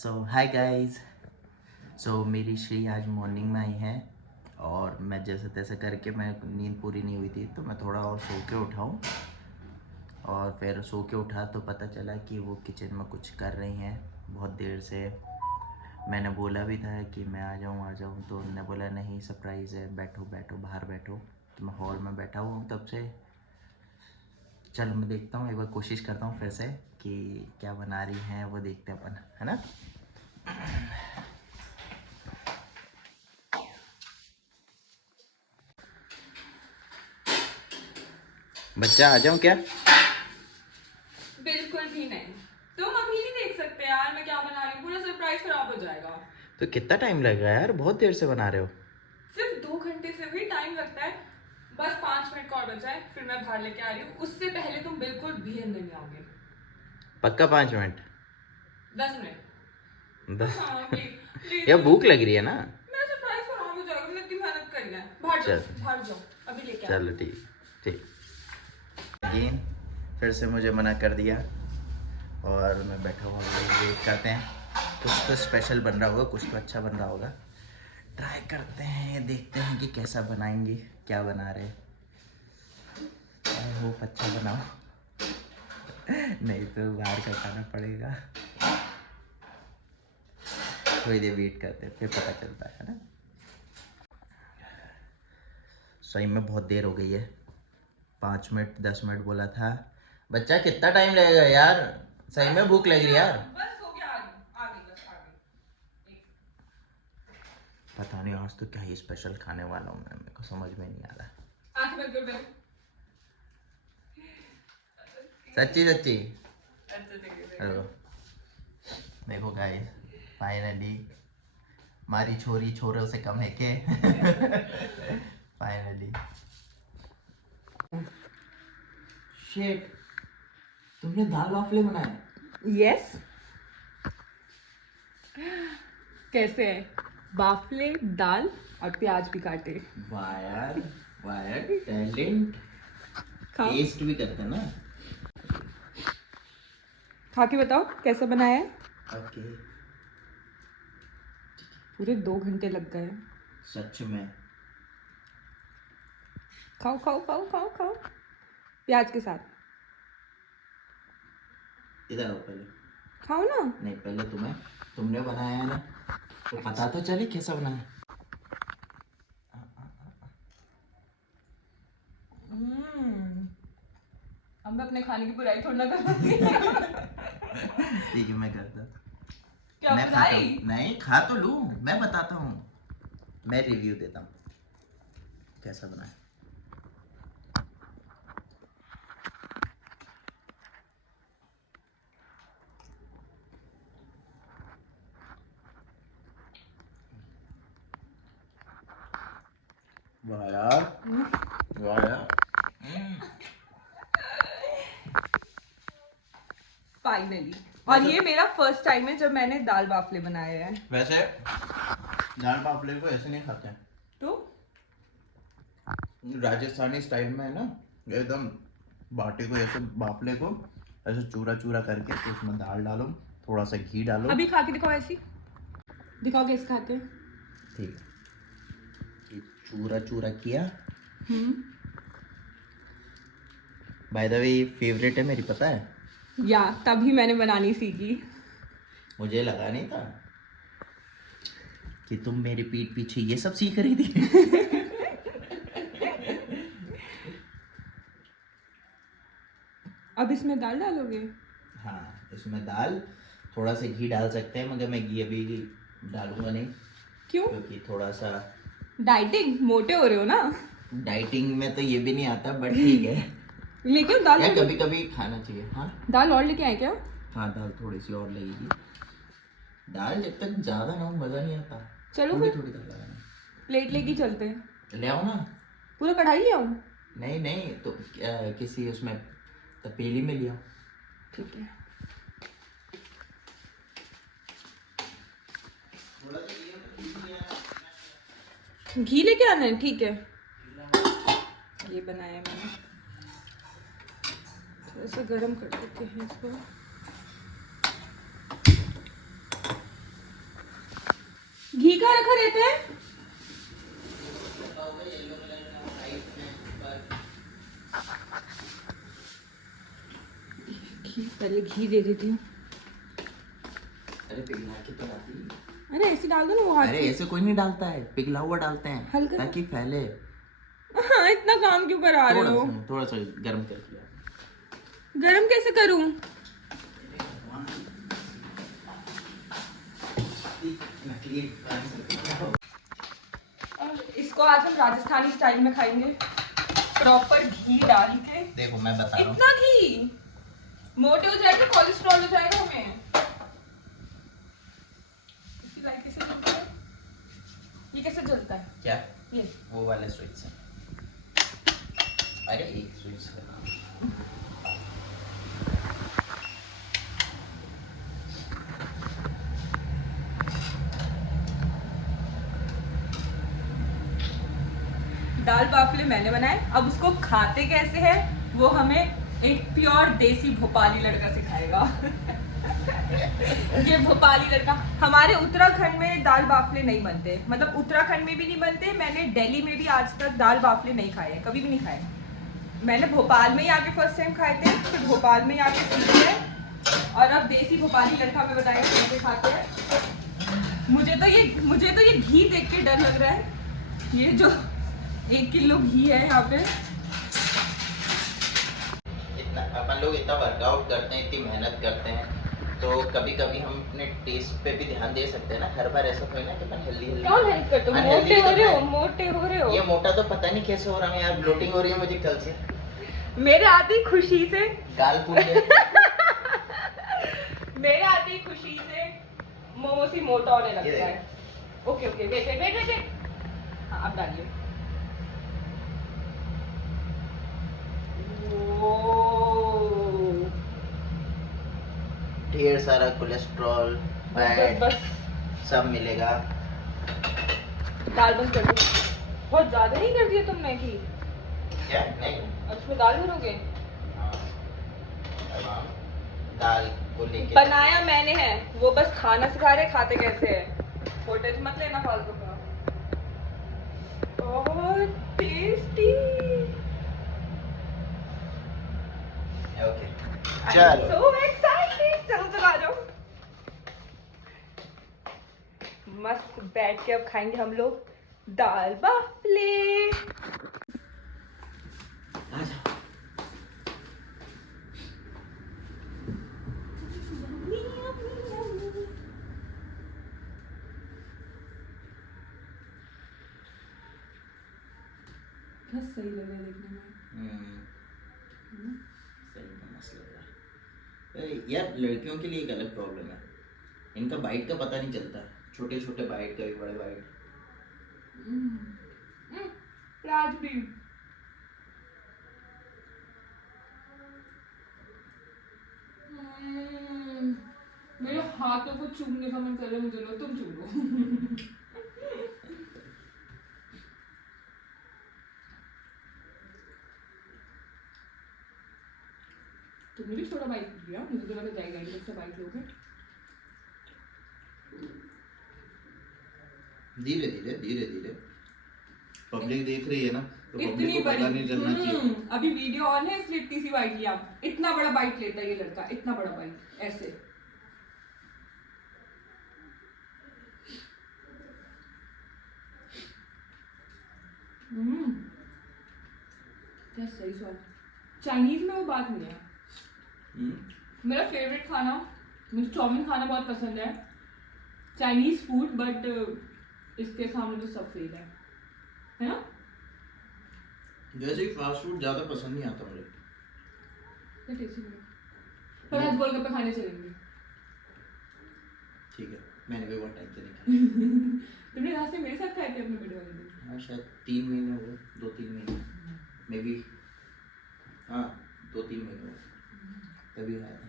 सो hi guys. मेरी श्री आज morning में आई है और मैं जैसे तैसे करके मैं नींद पूरी नहीं हुई थी तो मैं थोड़ा और सो के उठाऊँ और फिर सो के उठा तो पता चला कि वो किचन में कुछ कर रही हैं बहुत देर से। मैंने बोला भी था कि मैं आ जाऊँ तो उन्होंने बोला नहीं सरप्राइज़ है, बैठो बैठो बाहर बैठो। तो मैं हॉल में बैठा हुआ हूँ तब से। चलो मैं देखता हूँ, एक बार कोशिश करता हूँ फिर से कि क्या बना रही हैं वो देखते हैं अपन, है ना। बच्चा आ जाऊँ क्या? बिल्कुल भी नहीं। तुम अभी नहीं देख सकते यार मैं क्या बना रही हूँ, पूरा सरप्राइज खराब हो जाएगा। तो कितना टाइम लगेगा यार, बहुत देर से बना रहे हो। सिर्फ 2 घंटे से भी टाइम लगता है। बस 5 मिनट का और बचा है, फिर मैं बाहर लेके आ रही हूँ। उससे पहले तुम बिल्कुल भी अंदर नहीं आओगे। पक्का 5 मिनट? 10 मिनट। दस? हाँ प्लीज प्लीज या मुझे, भूख लग रही है ना। मेरा सरप्राइज खराब हो जाएगा। मैंने इतनी मेहनत करी है। बाहर चल जाओ बाहर जाओ, अभी लेके आ रही चलो हूँ। ठीक ठीक। अगेन फिर से मुझे मना कर दिया और मैं बैठा हुआ वेट करते हैं। कुछ तो स्पेशल बन रहा होगा, कुछ तो अच्छा बन रहा होगा। ट्राई करते हैं, देखते हैं कि कैसा बनाएंगे, क्या बना रहे। आई होप अच्छा बनाओ नहीं तो बाहर का खाना पड़ेगा। थोड़ी देर वेट करते हैं फिर पता चलता है ना। सही में बहुत देर हो गई है, 5 मिनट 10 मिनट बोला था। बच्चा कितना टाइम लगेगा यार, सही में भूख लग रही है यार। बस हो गया, आ गई बस आ गई। पता नहीं आज तो क्या ही स्पेशल खाने वाला हूँ मैं, मेरे को समझ में नहीं आ रहा। आंखें बंद कर दे। सच्ची सच्ची। अच्छा ठीक है हेलो देखो गाइस, फाइनली हमारी छोरी छोरों से कम है के फाइनली। शिट, तुमने दाल बाफले बनाए? यस। कैसे है? बाफले, दाल और प्याज भी काटे। वाह यार, वाह यार, टैलेंट। खाओ, टेस्ट भी करते हैं ना। खा के बताओ कैसा बनाया है। ओके। पूरे 2 घंटे लग गए। सच में? खाओ खाओ खाओ खाओ खाओ, प्याज के साथ इधर आओ पहले। खाओ ना। नहीं पहले तुम्हें, तुमने बनाया है ना तो पता तो चले कैसा बना है। अब मैं अपने खाने की बुराई थोड़ा ना करूंगी। ठीक है मैं करता। क्या मैं खाता बुराई? हूँ, नहीं खा तो लूँ, मैं बताता हूँ, मैं रिव्यू देता हूँ कैसा बना है। वाह यार, वाह यार। फाइनली। और ये मेरा फर्स्ट टाइम है जब मैंने दाल बाफले बनाए हैं। वैसे दाल बाफले को ऐसे नहीं खाते हैं, तो राजस्थानी स्टाइल में है ना, एकदम बाटे को ऐसे, बाफले को ऐसे चूरा चूरा करके तो उसमें दाल डालो, थोड़ा सा घी डालो। अभी खा के दिखाओ, ऐसी दिखाओ कैसे खाते हैं। ठीक है, ये चूरा चूरा किया। बाय द वे फेवरेट है मेरी, पता है। या तभी मैंने बनानी सीखी। मुझे लगा नहीं था कि तुम मेरी पीठ पीछे ये सब सीख रही थी अब इसमें दाल डालोगे? हाँ इसमें दाल, थोड़ा सा घी डाल सकते हैं मगर मैं घी अभी डालूंगा नहीं क्यों? क्योंकि थोड़ा सा डाइटिंग, मोटे हो रहे हो ना। डाइटिंग में तो ये भी नहीं आता, बट ठीक है लेके आओ दाल या और कभी कभी खाना चाहिए। हाँ दाल और लेके आए क्या? हाँ दाल थोड़ी सी और लगेगी। दाल जब तक ज्यादा ना हो मजा नहीं आता, चलो थोड़ी फिर थोड़ी दाल लगाना। प्लेट लेके चलते हैं। ले आओ ना। पूरा कढ़ाई ले आऊं? नहीं नहीं तो किसी उसमें तपेली में लिया। ठीक है। घी लेके आना है, ठीक है। ये बनाया है मैंने, थोड़ा सा गरम कर देते हैं इसको। कहाँ रखा रहता है? घी, पहले घी दे देती हूँ। अरे पिघला के तो आती है। अरे ऐसे डाल दो ना वो हाथ अरे से। ऐसे कोई नहीं डालता है, पिघला हुआ डालते हैं हल्का सा। ताकि फैले। हाँ, इतना काम क्यों करा रहे हो? थोड़ा सा गर्म करके लिया। गरम कैसे करूँ? इसको आज हम राजस्थानी स्टाइल में खाएंगे, प्रॉपर घी डाल के। देखो मैं बता रहा हूँ, इतना घी मोटे हो जाएगा, कोलेस्ट्रॉल हो जाएगा हमें। इसकी लाइट कैसे जलती है? ये कैसे जलता है? क्या ये वो वाले स्विच से? अरे एक स्विच से। दाल बाफले मैंने बनाए, अब उसको खाते कैसे हैं वो हमें एक प्योर देसी भोपाली लड़का सिखाएगा। ये भोपाली लड़का, हमारे उत्तराखंड में दाल बाफले नहीं बनते, मतलब उत्तराखंड में भी नहीं बनते। मैंने दिल्ली में भी आज तक दाल बाफले नहीं खाए हैं, कभी भी नहीं खाए। मैंने भोपाल में ही आके फर्स्ट टाइम खाए थे, फिर भोपाल में ही आके सीखे हैं, और अब देसी भोपाली लड़का में बताएगा कैसे खाते हैं। मुझे तो ये घी देख के डर लग रहा है। ये जो 1 किलो घी है यहाँ पे। इतना अपन लोग इतना वर्कआउट करते हैं, इतनी मेहनत करते हैं, तो कभी कभी हम अपने टेस्ट पे भी ध्यान दे सकते हैं ना। हर बार ऐसा थोड़ी ना कि अपन हेल्दी कौन हेल्प करते हो? मोटे हो रहे हो, मोटे हो रहे हो। ये मोटा तो पता नहीं कैसे हो रहा है यार, ब्लोटिंग हो रही है मुझे कल से। मेरे आते ही खुशी से गाल फूल गए। मेरे आते ही खुशी से मोमोस ही मोटा होने लगता है। Okay okay, wait wait wait wait. हाँ, अब डालिए। ढेर सारा कोलेस्ट्रॉल, फैट बस सब मिलेगा। दाल बंद कर दो। बहुत ज्यादा नहीं कर दिया तुमने घी? क्या नहीं? अब इसमें दाल भरोगे? हाँ, तमाम दाल को लेके बनाया मैंने है, वो बस खाना सिखा रहे, खाते कैसे है। फुटेज मत लेना फालतू का। बहुत टेस्टी। ओके I'm चलो। so excited। चलो चलो आ जाओ। मस्त बैठ के अब खाएंगे हम लोग दाल बाफले। आजा। बहुत सही लग रहा है देखने में। सही में मस्त लग रहा है। अरे यार लड़कियों के लिए एक अलग प्रॉब्लम है, इनका बाइट का पता नहीं चलता। छोटे छोटे बाइट, कभी बड़े बाइट। राज भी मेरे हाथों को चूमने का मन कर रहा है, मुझे लो तुम चूम लो। तुमने भी छोटा बाइक लिया, मुझे तो लगा जाएगा एक से बाइक लोगे। धीरे धीरे धीरे धीरे पब्लिक देख रही है ना, तो इतनी पब्लिक को पता नहीं चलना चाहिए। अभी वीडियो ऑन है इसलिए इतनी सी बाइक लिया। इतना बड़ा बाइक लेता है ये लड़का, इतना बड़ा बाइक ऐसे। क्या सही स्वाद। चाइनीज में वो बात नहीं है। मेरा फेवरेट खाना, मुझे चाउमीन खाना बहुत पसंद है, चाइनीज फूड, बट इसके सामने तो सब फेल है ना। जैसे ही फास्ट फूड ज्यादा पसंद नहीं आता मुझे। क्या टेस्टी लगा। पर आज गोलगप्पे खाने चलेंगे। ठीक है, मैंने भी बहुत टाइम से नहीं खाया। तुमने लास्ट टाइम मेरे साथ खाए थे अपने बर्थडे वाले दिन? हाँ शायद 3 महीने हो गए, 2-3 महीने मे बी। हाँ 2-3 महीने हो गए, तभी खाया था।